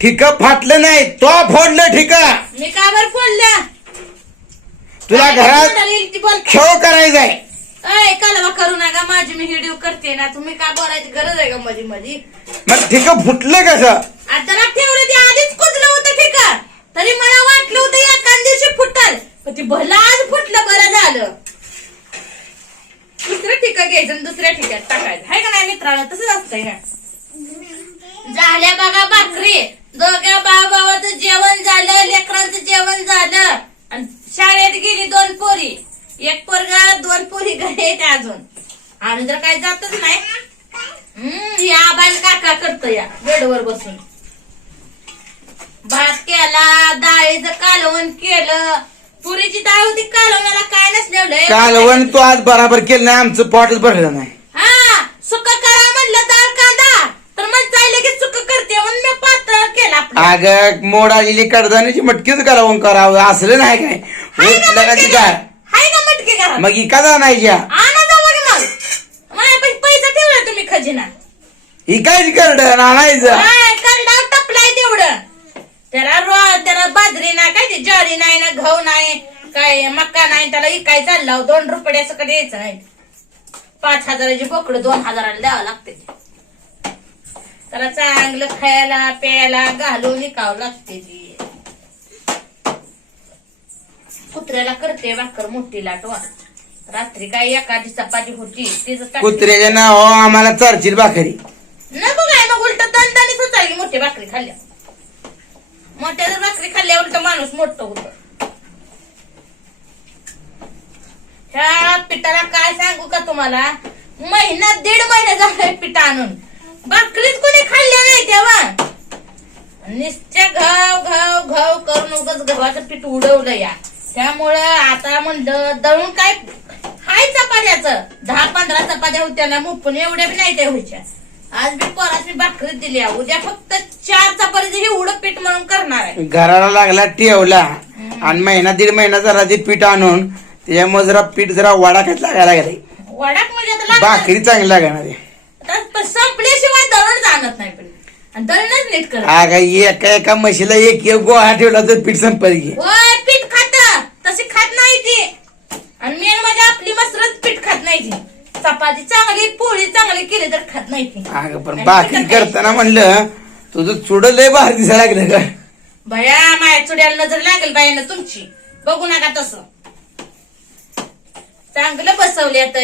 ठिक फाटलं नाही तो फोडलं ठिक. मी का बरं फोडलं? तुला घरात खेळ करायचाय अय कालवा करू नका माझी मी व्हिडिओ करते ना तुम्ही का बोलायची गरज आहे का मध्ये मध्ये मग ठिक फुटलं कसं? आता ना ठेवलं ते आधीच कुजलं होतं ठीक. आहे. तरी मला वाटलं होतं एका दिवशी फुटल पण ते भलं आज फुटलं बरं झालं. दुसरं ठिका घ्यायचं आणि दुसऱ्या ठिकाणी टाकायचं. हाय का नाही मित्रांनो? तसंच असतंय ना. झाल्या बघा भाकरी. दोघ्या भावाचं जेवण झालं लेकरांचं जेवण झालं. आणि शाळेत गेली दोन पोरी. एक पोरगा दोन पोरी घरी आहेत अजून. आणि जर काय जातच नाही. हम्म ही आबाल काका करतो या बेडवर बसून. भात केला डाळीचं कालवण केलं. पुरीची डाळ होती कालवणाला काय नसलेलं कालवण तू आज बराबर केलं नाही आमचं पोटच भरलं नाही. हा सुक करा म्हणलं डाळ कांदा तर मग जायला की सुक करते म्हणून मी पातळ केला आपलं अग मोड आलेली कडधान्याची मटकीच कालवण करावं असलं नाही काय? उठलं का ती मटके काय हाय ना मटके घरात. मग इका नाही आणा मग पैसा ठेवला तुम्ही खजिना. इकायची करड आणायचं. काय करडा टपलाय तेवढं. त्याला रो त्याला बाजरी नाही काय ते ज्वारी नाही ना गहू नाही काय मक्का नाही त्याला इकाय चालला. दोन रुपये कडे यायचं नाही. पाच हजाराची बोकडं दोन हजाराला द्यावं लागते. त्याला चांगलं खायला प्यायला घालून विकावं लागते ती. कुत्र्याला करते भाकर मोठी लाटवा रात्री काय एखादी चपाती होती तिचं कुत्र्याच्या नाव आम्हाला चारची भाकरी. नको काय मग उलट दणदणीत होता की मोठी भाकरी खाल्ल्या. मोठ्या जर भाकरी खाल्ल्या उलट माणूस मोठं होत. ह्या पिठाला काय सांगू का तुम्हाला? महिना दीड महिना झालाय पिठा आणून. भाकरीच कोणी खाल्ल्या नाही तेव्हा नुसत्या घाव घाव घाव करून उगाच गव्हाचं पीठ उडवलं या. त्यामुळं आता म्हणलं दळून काय हाय चपात्याचं? दहा पंधरा चपात्या होत्या ना मुपून एवढ्या बी नाही त्या व्हायच्या. आज मी पोराची भाकरी दिली आहे. उद्या फक्त चार चपाती हे उडं पीठ म्हणून करणार आहे. घराला लागला ठेवला. आणि महिना दीड महिना झाला ते पीठ आणून त्याच्यामुळे जरा पीठ जरा वाडाकत लागायला लागले वडाक म्हणजे आता लागणार. भाकरी चांगली लागणार आहे. पण संपल्याशिवाय दळण जाणत नाही पण. आणि दळणच नीट करत अगं एका एका म्हशीला एक एक गोळा ठेवला तर पीठ संपल की. होय पीठ खात. तशी खात नाही ती. आणि मेन म्हणजे आपली मसरत पीठ खात नाही ती. चपाती चांगली पोळी चांगली केली तर खात नाही ती. अगं पण आणि काय? करताना म्हणलं तुझं चुड लय भारी दिसायला लागलं का भया माया चुड्याला नजर लागेल बायानं तुमची. बघू नका तसं. चांगलं बसवल्यात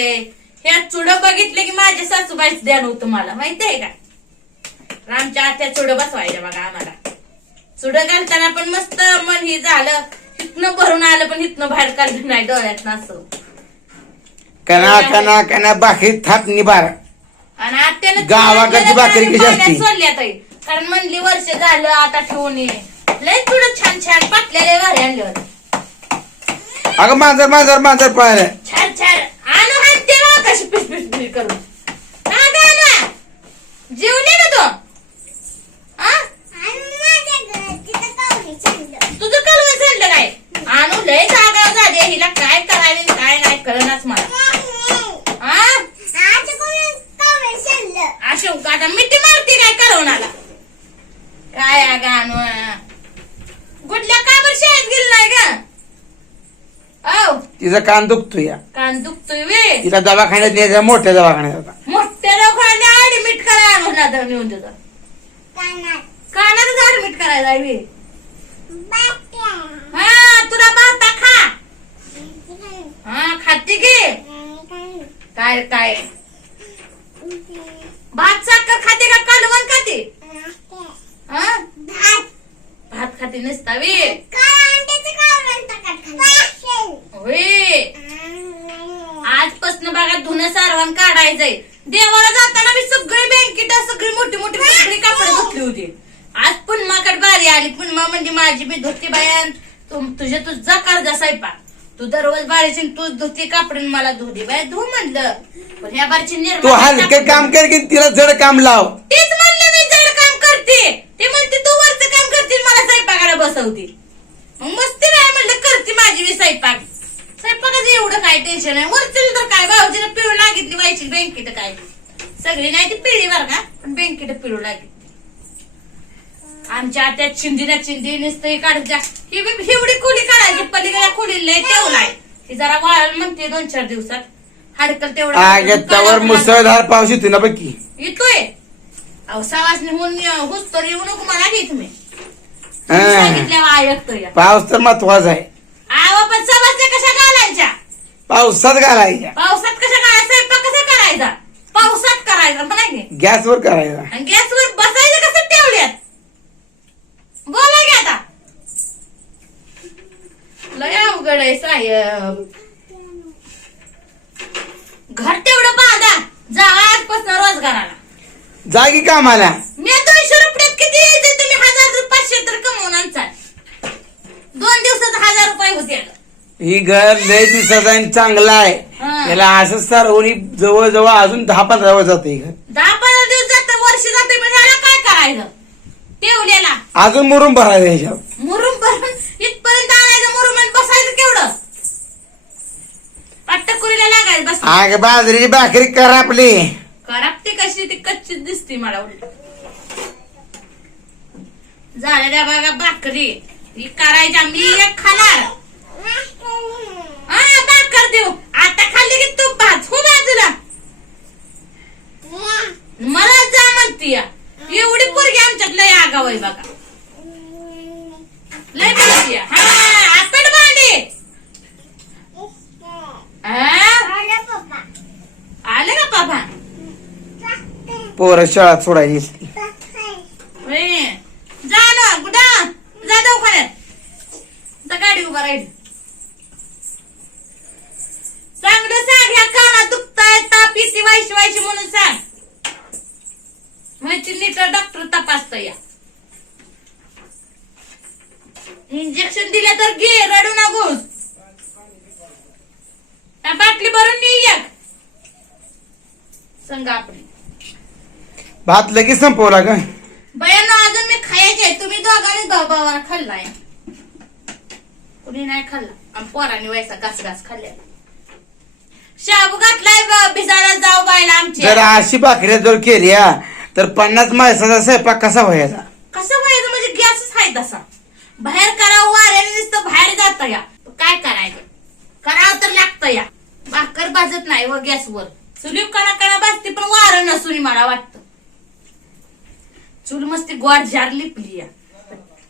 ह्या चुड बघितले की माझ्या सासूबाईच द्या नव्हतं मला माहिती आहे का? आमच्या आत्या चुड बसवायच्या बघा आम्हाला. चुड घालताना पण मस्त मन ही झालं हिथनं भरून आलं पण हिथनं बाहेर काढलं नाही डोळ्यात असं. कना कना कना भाकरी थाप निभार आणि आत्यानं गावाकडची भाकरी कशी असते? सोडल्यात आहे. कारण म्हणली वर्ष झालं आता ठेवून ये. लय थोडं छान छान पाटलेले भारी आणले अगं मांजर मांजर मांजर पाहिलं छान छान आणू हाणते बा कशी पिस पिस पिस करून हा गा ना जेवले ना तो हा? तुझं कालवण सांडलं काय आणू लय जागा झाली हिला काय करायला आणि काय नाही कळणाच मला हा अशो आता मिठी मारते काय करवणाला काय अगं आणू गुडल्या काय बरं शाळेत गेली नाही का औ तिचा कान दुखतो या. कान दुखतोय वे तिला दवाखान्यात न्यायचा मोठ्या दवाखान्यात होता मोठ्या लोकांना ऍडमिट करा म्हणून आता नेऊन देतो. कानातच ऍडमिट करायला वे. हा तुला बाता खा. हा खाते की? काय काय? भात साखर खाते का कालवण खाते? हा? भात. खाते नसता वे. आजपासून बघा धुणं सारवण काढायचंय. देवाला जाताना मी सगळी बँकेट सगळी मोठी मोठी सगळी कापड धुतली होती. आज पुन्माकडे बारी आली. पुन्मा म्हणजे माझी मी धुती बायान तू तुझे तुझा कर्जा स्वयंपाक तू दररोज बारीची तू धुती कापडून मला धु दे बाय. धु म्हणलं. पण ह्या बारची तू हलकं काम कर की तिला जड काम लाव. तेच म्हणलं मी जड काम करते. ते म्हणते तू वरचं काम करते मला स्वयंपाकाला बसवते मग मस्ती नाही म्हणलं करते माझी मी स्वयंपाक. स्वयंपाकाचं एवढं काय टेन्शन आहे? वरचं तर काय? भाऊजीने पिळू लागितली व्हायची बँकेत काय? सगळी नाही ती पिळी बरं का? पण बँकेत पिळू लागली आमच्या आत्यात चिंदी ना नुसतं काढायच्या ही बी- हिवडी खोली काढायची पलीकडे खोली लय ठेवलाय. ही जरा वाळ म्हणते दोन चार दिवसात. तेवढं आगे त्यावर काढावं मुसळधार पाऊस येतो ना बघी येतोय. अहो सवासनी होऊन हुसतर येऊ नको मला घे तुम्ही. हा. सांगितल्यावर ऐकतोय पाऊस तर महत्त्वाचा आहे. आवा पण सवासने कशा घालायच्या? पावसात घालायच्या. पावसात कशा करायचा स्वयंपाक कसा करायचा? पावसात करायचा म्हणा की? गॅसवर करायचा. आणि गॅसवर बसायचं कसं ठेवल्यात बोला की आता. लय अवघड आहे साहेब. घर तेवढं बांधा जावा आजपासून रोजगाराला. जागी कामाला. मी दोनशे रुपयात किती यायचे तुम्ही हजार पाचशे तर कमवून आणचाल दोन दिवसात हजार रुपये होते ही घर लय दिवसाचा आणि चांगला आहे. त्याला असंच सारवणी जवळ जवळ अजून दहा पंधरा वर्ष जाते घर. दहा पंधरा दिवस जातं वर्ष जाते म्हणजे काय करायचं? ठेवलेला अजून मुरुम भरायचं ह्याच्यावर आग बाजरीची भाकरी कर आपली. करापती कशी ती कच्ची दिसते मला उलट. झालेल्या बघा भाकरी. ही करायच्या मी एक खाणार. हा भाकर देऊ. आता खाल्ली की तूप भात. हो बाजूला. मला जा म्हणती एवढी पोरगी आमच्यात लय आगाव आहे बघा लय बोलती हा आपण भांडे हा? आले का पापा पोरं शाळा सोडायची होय. जा ना कुठं जा दवाखान्यात. जा गाडी उभा राहील. चांगलं सांग ह्या कानात दुखताय ताप येते व्हायची व्हायची म्हणून सांग. माहिती नीट डॉक्टर तपासत या. इंजेक्शन दिलं तर घे रडू नकोस त्या बाटली भरून मी एक संग आपली भात लगेच संपवला का? बयानं अजून मी खायचे तुम्ही दोघांनीच भाऊ भावाला खाल्लाय कुणी नाही खाल्ला. आणि पोराने वैसा घास घास खाल्ले शाबू घातलाय ब- भिजायला जाऊ बायला आमची जर अशी भाकरी जर केली हा, तर पन्नास माणसाचा स्वयंपाक कसा व्हायचा? कसं व्हायचं? म्हणजे गॅसच आहे तसा. बाहेर करावं वाऱ्याने नुसतं बाहेर जात या. काय करायचं? करावं तर लागतं या. भाकर भाजत नाही व गॅसवर. चुली कणा कणा भाजते पण वारं नसून मला वाटतं. चूल मस्ती गोड जार लिपली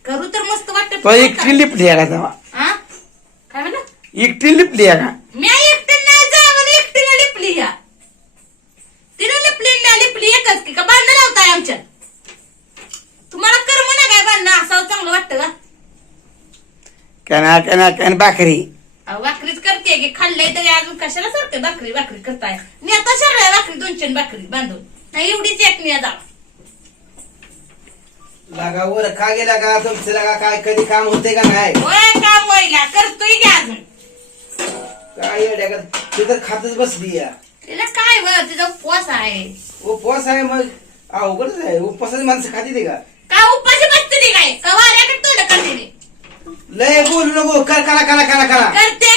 करू तर मस्त वाटत तो एकटी लिपली आहे का तेव्हा? काय म्हणलं? एकटी लिपली आहे का? मी एकटी नाही जावं एकटीला लिपली या तिने लिपली मी लिपली एकच की का भांडण लावताय आमच्यात? तुम्हाला कर म्हणा काय भांडणं? असावं चांगलं वाटतं का? कना कना कन भाकरी. अहो, भाकरीच करते की खाल्लंय तरी अजून कशाला सारखे भाकरी भाकरी करताय? मी आता शरलाय भाकरी दोन चार भाकरी बांधून. नाही एवढीच एक मी आता लागा वर का गेला का तुमचं लागा काय कधी काम होते का नाही? होय काम व्हायला. करतोय की अजून. काय येड्या का ते तर खातच बसली या. तिला काय व तिचा उपवास आहे. उपवास आहे मग? अवघडच आहे. उपवासाची माणसं खाती ते का? का उपाशी बसते ती काय? का वाऱ्याकडे तोंड करते ती? लय बोलू नको. कर करा करा करा करा. करते.